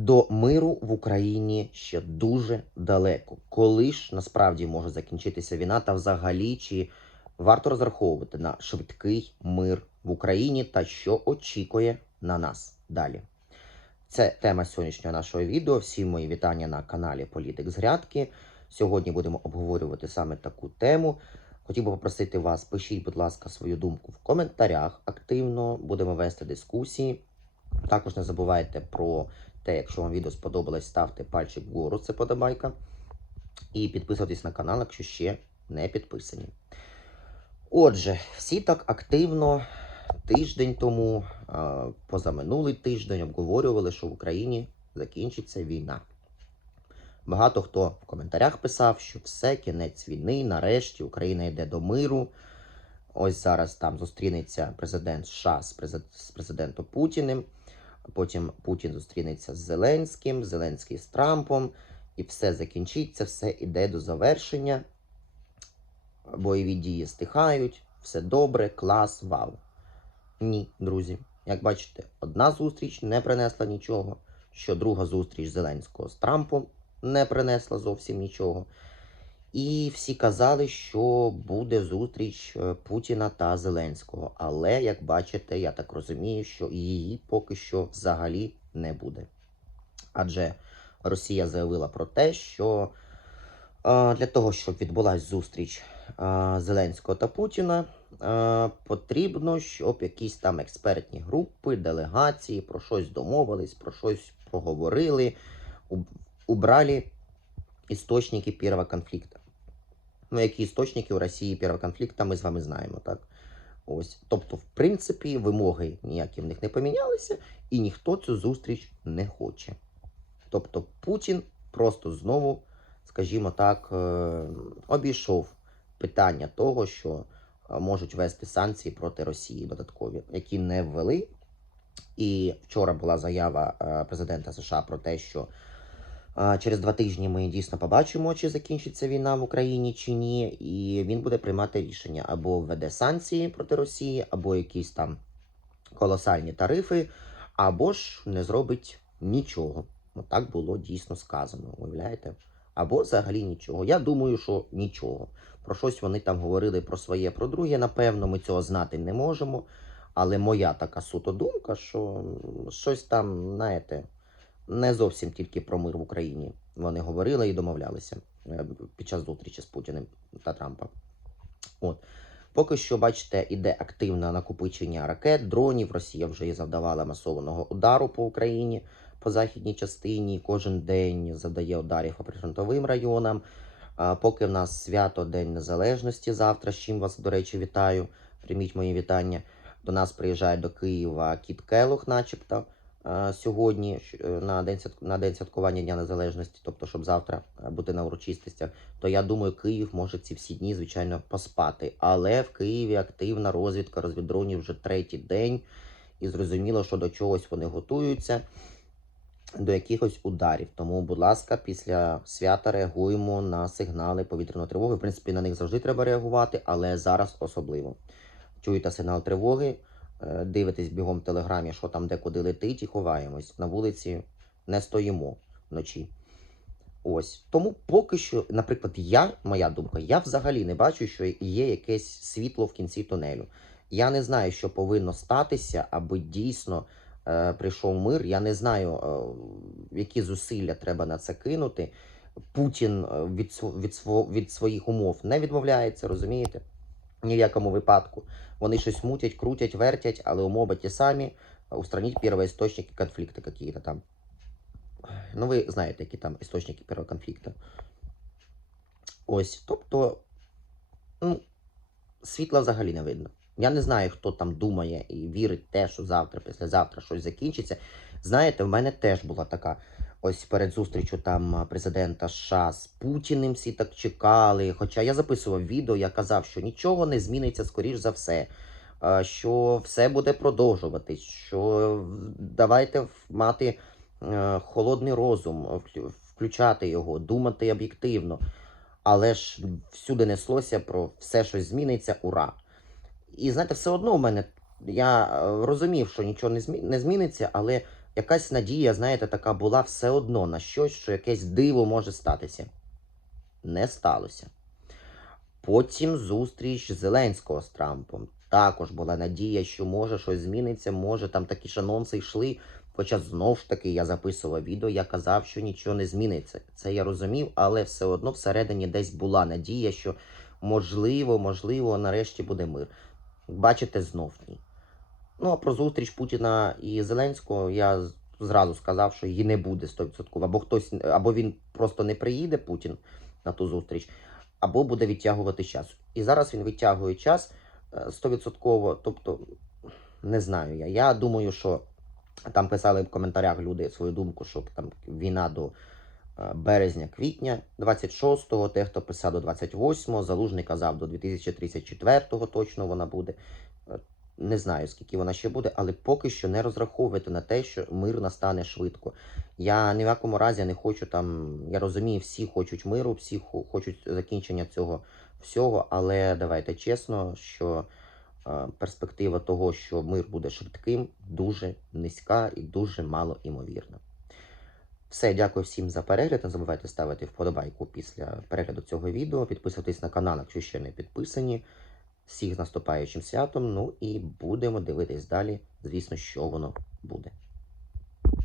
До миру в Україні ще дуже далеко. Коли ж насправді може закінчитися війна, та взагалі чи варто розраховувати на швидкий мир в Україні та що очікує на нас далі? Це тема сьогоднішнього нашого відео. Всі мої вітання на каналі Політик з Грядки. Сьогодні будемо обговорювати саме таку тему. Хотів би попросити вас, пишіть, будь ласка, свою думку в коментарях активно. Будемо вести дискусії. Також не забувайте про те, якщо вам відео сподобалось, ставте пальчик вгору, це подобайка. І підписуйтесь на канал, якщо ще не підписані. Отже, всі так активно тиждень тому, позаминулий тиждень, обговорювали, що в Україні закінчиться війна. Багато хто в коментарях писав, що все, кінець війни, нарешті Україна йде до миру. Ось зараз там зустрінеться президент США з президентом Путіним. Потім Путін зустрінеться з Зеленським, Зеленський з Трампом, і все закінчиться, все іде до завершення. Бойові дії стихають, все добре, клас, вау. Ні, друзі. Як бачите, одна зустріч не принесла нічого, що друга зустріч Зеленського з Трампом не принесла зовсім нічого. І всі казали, що буде зустріч е, Путіна та Зеленського. Але, як бачите, я так розумію, що її поки що взагалі не буде. Адже Росія заявила про те, що е, для того, щоб відбулася зустріч е, Зеленського та Путіна, потрібно, щоб якісь там експертні групи, делегації про щось домовились, про щось поговорили, убрали істочники першого конфлікту. Ну, які істочники у Росії першого конфлікту, ми з вами знаємо, так? Ось. Тобто, в принципі, вимоги ніякі в них не помінялися, і ніхто цю зустріч не хоче. Тобто, Путін просто знову, скажімо так, е, обійшов питання того, що е, можуть ввести санкції проти Росії додаткові, які не ввели. І вчора була заява е, президента США про те, що Через два тижні ми дійсно побачимо, чи закінчиться війна в Україні чи ні, і він буде приймати рішення або введе санкції проти Росії, або якісь там колосальні тарифи, або ж не зробить нічого. Так було дійсно сказано, уявляєте? Або взагалі нічого. Я думаю, що нічого. Про щось вони там говорили про своє, про друге. Напевно, ми цього знати не можемо. Але моя така суто думка, що щось там, знаєте, не зовсім тільки про мир в Україні. Вони говорили і домовлялися е, під час зустрічі з Путіним та Трампа. От. Поки що, бачите, іде активне накопичення ракет, дронів. Росія вже і завдавала масованого удару по Україні по західній частині. Кожен день завдає ударів по прифронтовим районам. А поки в нас свято День Незалежності завтра, з чим вас, до речі, вітаю. Прийміть мої вітання. До нас приїжджає до Києва Кіт Келох, начебто сьогодні е, на день свят- на день святкування Дня Незалежності, тобто, щоб завтра е, бути на урочистостях, то я думаю, Київ може ці всі дні, звичайно, поспати. Але в Києві активна розвідка розвіддронів вже третій день, і зрозуміло, що до чогось вони готуються. До якихось ударів. Тому, будь ласка, після свята реагуємо на сигнали повітряної тривоги. В принципі, на них завжди треба реагувати, але зараз особливо. Чуєте сигнал тривоги, е, дивитесь бігом в телеграмі, що там де куди летить, і ховаємось. На вулиці не стоїмо вночі. Ось. Тому поки що, наприклад, я, моя думка, я взагалі не бачу, що є якесь світло в кінці тунелю. Я не знаю, що повинно статися, аби дійсно е, прийшов мир. Я не знаю, е, які зусилля треба на це кинути. Путін е, від, від, від своїх умов не відмовляється, розумієте? Ні в якому випадку. Вони щось мутять, крутять, вертять, але умови ті самі. Устраніть первоісточники конфлікту какие-то там. Ну, ви знаєте, які там істочники первого конфлікту. Ось, тобто, ну, світла взагалі не видно. Я не знаю, хто там думає і вірить те, що завтра, післязавтра щось закінчиться. Знаєте, в мене теж була така. Ось перед зустрічю там президента США з Путіним всі так чекали. Хоча я записував відео, я казав, що нічого не зміниться, скоріш за все. Що все буде продовжуватись, що давайте мати е, холодний розум, включати його, думати об'єктивно. Але ж всюди неслося про все, що зміниться, ура. І знаєте, все одно в мене я е, розумів, що нічого не зміниться, але якась надія, знаєте, така була все одно на щось, що якесь диво може статися. Не сталося. Потім зустріч Зеленського з Трампом. Також була надія, що може щось зміниться, може там такі ж анонси йшли. Хоча знов ж таки я записував відео, я казав, що нічого не зміниться. Це я розумів, але все одно всередині десь була надія, що можливо, можливо, нарешті буде мир. Бачите, знов ні. Ну а про зустріч Путіна і Зеленського я зразу сказав, що її не буде 100%. Або хтось, або він просто не приїде Путін на ту зустріч, або буде відтягувати час. І зараз він відтягує час е, 100%. Тобто, не знаю я. Я думаю, що там писали в коментарях люди свою думку, що там війна до е, березня-квітня 26-го, те, хто писав до 28-го, Залужний казав до 2034-го точно вона буде. Не знаю, скільки вона ще буде, але поки що не розраховуйте на те, що мир настане швидко. Я ні в якому разі не хочу там. Я розумію, всі хочуть миру, всі хочуть закінчення цього всього, але давайте чесно, що е, перспектива того, що мир буде швидким, дуже низька і дуже мало імовірна. Все, дякую всім за перегляд. Не забувайте ставити вподобайку після перегляду цього відео. Підписуйтесь на канал, якщо ще не підписані. Всіх з наступаючим святом. Ну і будемо дивитись далі, звісно, що воно буде.